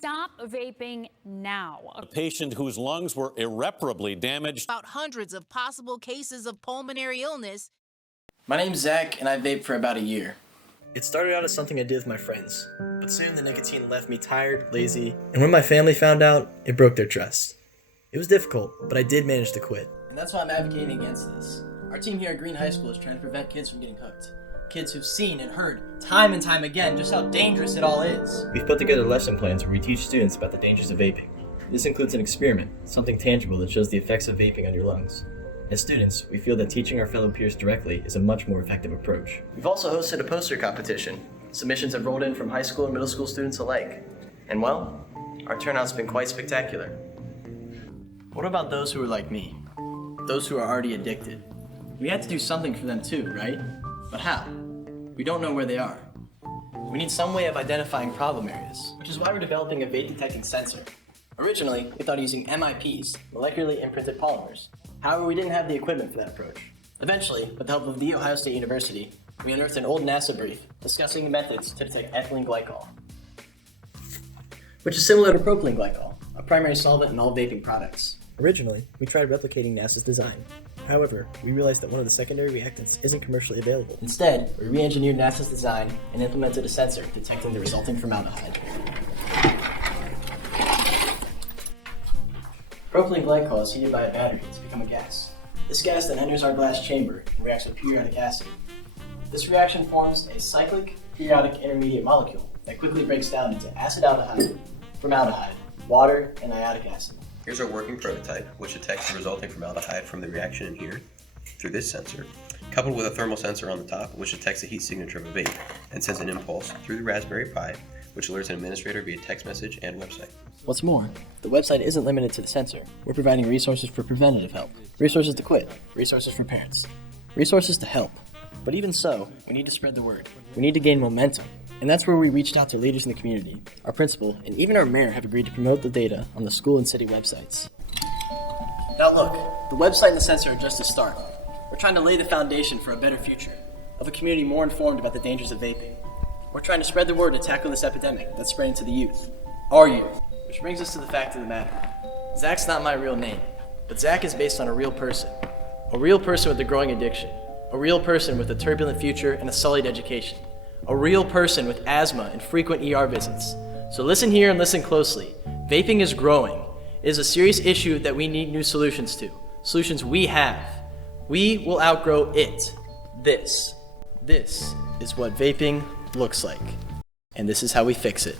Stop vaping now. A patient whose lungs were irreparably damaged. About hundreds of possible cases of pulmonary illness. My name's Zach, and I vaped for about a year. It started out as something I did with my friends, but soon the nicotine left me tired, lazy, and when my family found out, it broke their trust. It was difficult, but I did manage to quit. And that's why I'm advocating against this. Our team here at Green High School is trying to prevent kids from getting hooked. Kids who've seen and heard time and time again just how dangerous it all is. We've put together lesson plans where we teach students about the dangers of vaping. This includes an experiment, something tangible that shows the effects of vaping on your lungs. As students, we feel that teaching our fellow peers directly is a much more effective approach. We've also hosted a poster competition. Submissions have rolled in from high school and middle school students alike. And well, our turnout's been quite spectacular. What about those who are like me? Those who are already addicted? We had to do something for them too, right? But how? We don't know where they are. We need some way of identifying problem areas, which is why we're developing a vape-detecting sensor. Originally, we thought of using MIPs, molecularly imprinted polymers. However, we didn't have the equipment for that approach. Eventually, with the help of The Ohio State University, we unearthed an old NASA brief discussing the methods to detect ethylene glycol, which is similar to propylene glycol, a primary solvent in all vaping products. Originally, we tried replicating NASA's design. However, we realized that one of the secondary reactants isn't commercially available. Instead, we re-engineered NASA's design and implemented a sensor detecting the resulting formaldehyde. Propylene glycol is heated by a battery to become a gas. This gas then enters our glass chamber and reacts with periodic acid. This reaction forms a cyclic periodic intermediate molecule that quickly breaks down into acetaldehyde, formaldehyde, water, and iodic acid. Here's our working prototype, which detects the resulting formaldehyde from the reaction in here through this sensor, coupled with a thermal sensor on the top, which detects the heat signature of a vape and sends an impulse through the Raspberry Pi, which alerts an administrator via text message and website. What's more, the website isn't limited to the sensor. We're providing resources for preventative help, resources to quit, resources for parents, resources to help. But even so, we need to spread the word. We need to gain momentum. And that's where we reached out to leaders in the community. Our principal and even our mayor have agreed to promote the data on the school and city websites. Now look, the website and the sensor are just a start. We're trying to lay the foundation for a better future, of a community more informed about the dangers of vaping. We're trying to spread the word to tackle this epidemic that's spreading to the youth, our youth. Which brings us to the fact of the matter. Zach's not my real name, but Zach is based on a real person with a growing addiction, a real person with a turbulent future and a sullied education. A real person with asthma and frequent ER visits. So listen here and listen closely. Vaping is growing. It is a serious issue that we need new solutions to. Solutions we have. We will outgrow it. This is what vaping looks like. And this is how we fix it.